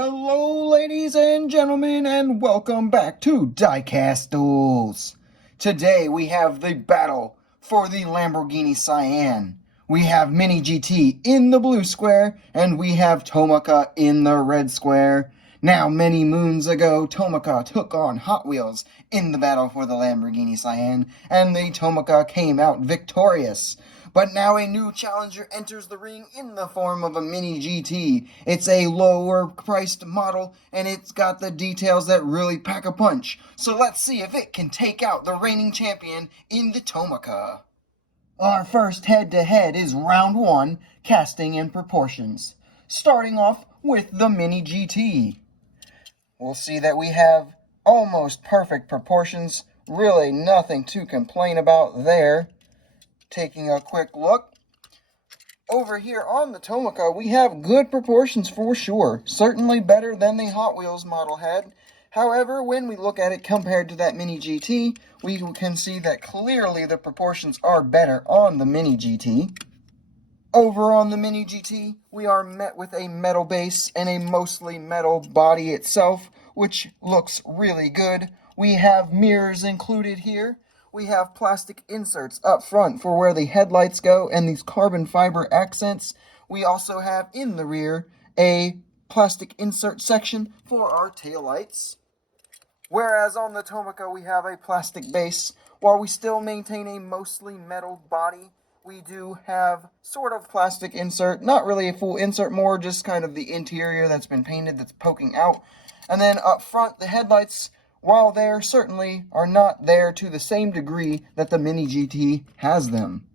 Hello, ladies and gentlemen, and welcome back to Diecast Duels. Today we have the battle for the Lamborghini Sian. We have MiniGT in the blue square, and we have Tomica in the red square. Now, many moons ago, Tomica took on Hot Wheels in the battle for the Lamborghini Sian, and the Tomica came out victorious. But now a new challenger enters the ring in the form of a MiniGT. It's a lower priced model, and it's got the details that really pack a punch. So let's see if it can take out the reigning champion in the Tomica. Our first head-to-head is round one, casting and proportions. Starting off with the MiniGT. We'll see that we have almost perfect proportions. Really nothing to complain about there. Taking a quick look. Over here on the Tomica, we have good proportions for sure. Certainly better than the Hot Wheels model had. However, when we look at it compared to that MiniGT, we can see that clearly the proportions are better on the MiniGT. Over on the MiniGT, we are met with a metal base and a mostly metal body itself, which looks really good. We have mirrors included here. We have plastic inserts up front for where the headlights go and these carbon fiber accents. We also have in the rear a plastic insert section for our taillights. Whereas on the Tomica we have a plastic base. While we still maintain a mostly metal body, we do have sort of plastic insert. Not really a full insert, more just kind of the interior that's been painted that's poking out. And then up front, the headlights, while there certainly are not there to the same degree that the MiniGT has them.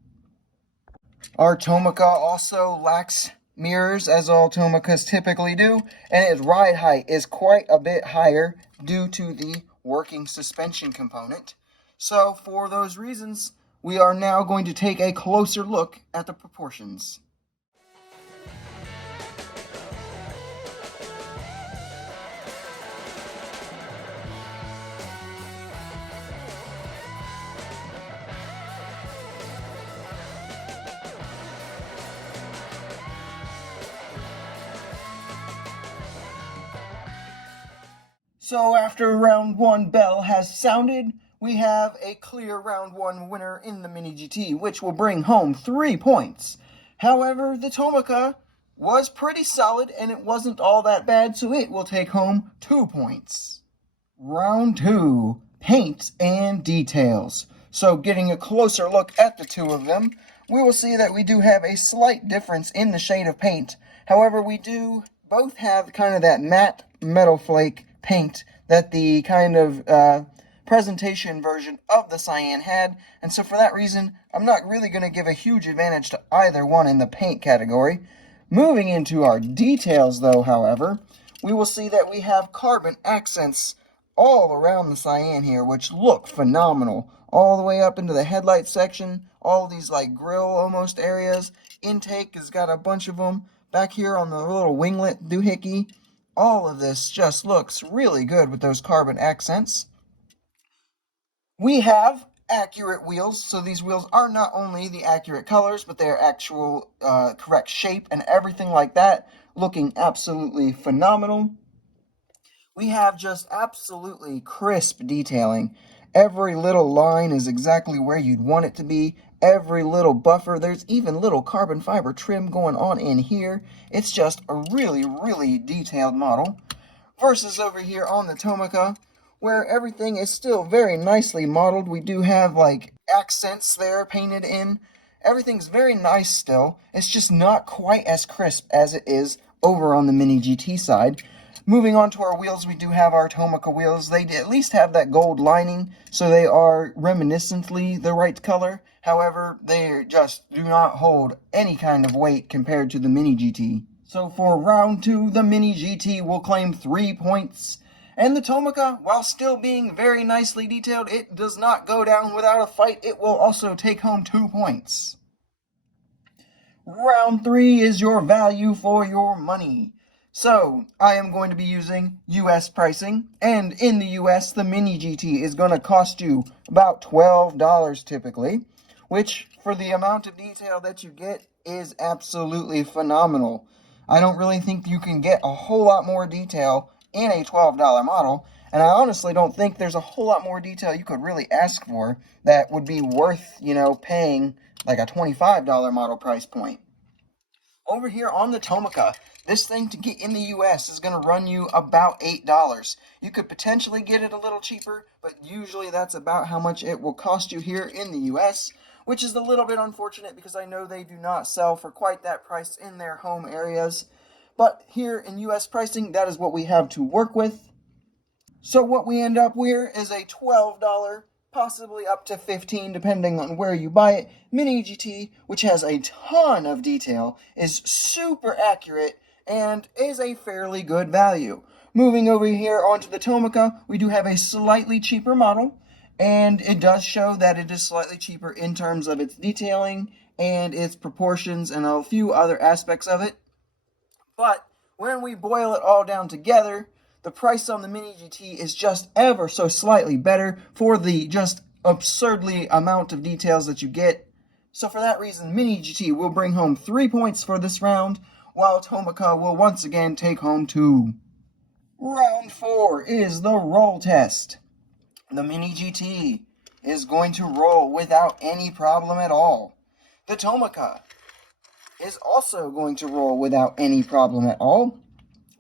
Our Tomica also lacks mirrors, as all Tomicas typically do, and its ride height is quite a bit higher due to the working suspension component. So for those reasons, we are now going to take a closer look at the proportions. So after round one bell has sounded, we have a clear round one winner in the MiniGT, which will bring home 3 points. However, the Tomica was pretty solid and it wasn't all that bad, so it will take home 2 points. Round two, paint and details. So getting a closer look at the two of them, we will see that we do have a slight difference in the shade of paint. However, we do both have kind of that matte metal flake paint that the kind of presentation version of the Sian had, and so for that reason, I'm not really going to give a huge advantage to either one in the paint category. Moving into our details, though, however, we will see that we have carbon accents all around the Sian here, which look phenomenal. All the way up into the headlight section, all these like grill almost areas. Intake has got a bunch of them. Back here on the little winglet doohickey, all of this just looks really good with those carbon accents. We have accurate wheels, so these wheels are not only the accurate colors, but they are actual correct shape and everything like that, looking absolutely phenomenal. We have just absolutely crisp detailing. Every little line is exactly where you'd want it to be. Every little buffer, there's even little carbon fiber trim going on in here. It's just a really, really detailed model. Versus over here on the Tomica, where everything is still very nicely modeled. We do have like accents there painted in. Everything's very nice still. It's just not quite as crisp as it is over on the MiniGT side. Moving on to our wheels, we do have our Tomica wheels. They at least have that gold lining, so they are reminiscently the right color. However, they just do not hold any kind of weight compared to the MiniGT. So for round two, the MiniGT will claim 3 points. And the Tomica, while still being very nicely detailed, it does not go down without a fight. It will also take home 2 points. Round three is your value for your money. So, I am going to be using US pricing, and in the US, the MiniGT is going to cost you about $12 typically, which, for the amount of detail that you get, is absolutely phenomenal. I don't really think you can get a whole lot more detail in a $12 model, and I honestly don't think there's a whole lot more detail you could really ask for that would be worth, paying like a $25 model price point. Over here on the Tomica, this thing to get in the US is going to run you about $8. You could potentially get it a little cheaper, but usually that's about how much it will cost you here in the US, which is a little bit unfortunate because I know they do not sell for quite that price in their home areas. But here in US pricing, that is what we have to work with. So what we end up here is a $12, possibly up to $15 depending on where you buy it, MiniGT, which has a ton of detail, is super accurate, and is a fairly good value. Moving over here onto the Tomica, we do have a slightly cheaper model, and it does show that it is slightly cheaper in terms of its detailing and its proportions and a few other aspects of it. But when we boil it all down together, the price on the MiniGT is just ever so slightly better for the just absurdly amount of details that you get. So for that reason, MiniGT will bring home 3 points for this round, while Tomica will once again take home 2. Round 4 is the roll test. The MiniGT is going to roll without any problem at all. The Tomica is also going to roll without any problem at all.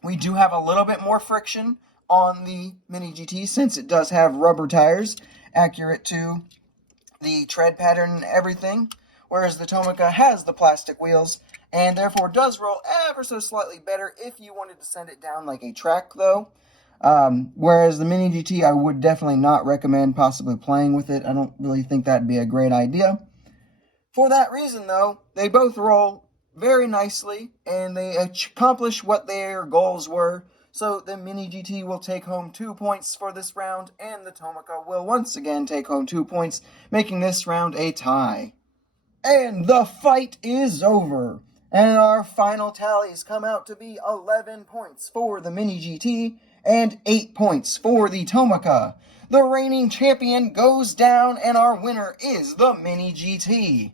We do have a little bit more friction on the MiniGT since it does have rubber tires accurate to the tread pattern and everything, whereas the Tomica has the plastic wheels and therefore does roll ever so slightly better if you wanted to send it down like a track though. Whereas the MiniGT, I would definitely not recommend possibly playing with it. I don't really think that'd be a great idea. For that reason though, they both roll very nicely, and they accomplish what their goals were. So the MiniGT will take home 2 points for this round, and the Tomica will once again take home 2 points, making this round a tie. And the fight is over, and our final tallies come out to be 11 points for the MiniGT and 8 points for the Tomica. The reigning champion goes down, and our winner is the MiniGT.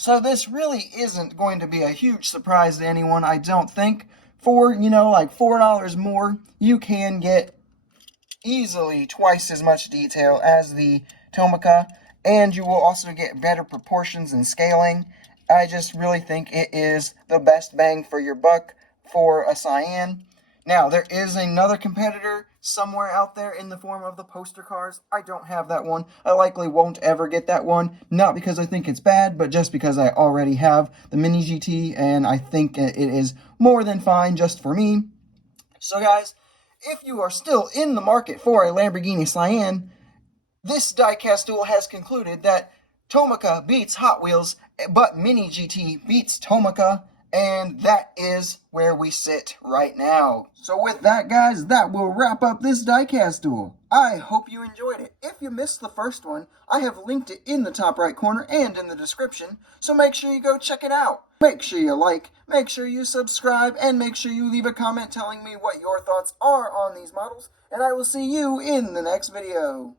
So this really isn't going to be a huge surprise to anyone, I don't think. For, like $4 more, you can get easily twice as much detail as the Tomica, and you will also get better proportions and scaling. I just really think it is the best bang for your buck for a Sian. Now, there is another competitor somewhere out there in the form of the poster cars. I don't have that one. I likely won't ever get that one, not because I think it's bad, but just because I already have the MiniGT, and I think it is more than fine just for me. So guys, if you are still in the market for a Lamborghini Sian, this Diecast Duel has concluded that Tomica beats Hot Wheels, but MiniGT beats Tomica, and that is where we sit right now. So with that, guys, that will wrap up this Diecast Duel. I hope you enjoyed it. If you missed the first one, I have linked it in the top right corner and in the description, so make sure you go check it out. Make sure you like, make sure you subscribe, and make sure you leave a comment telling me what your thoughts are on these models, and I will see you in the next video.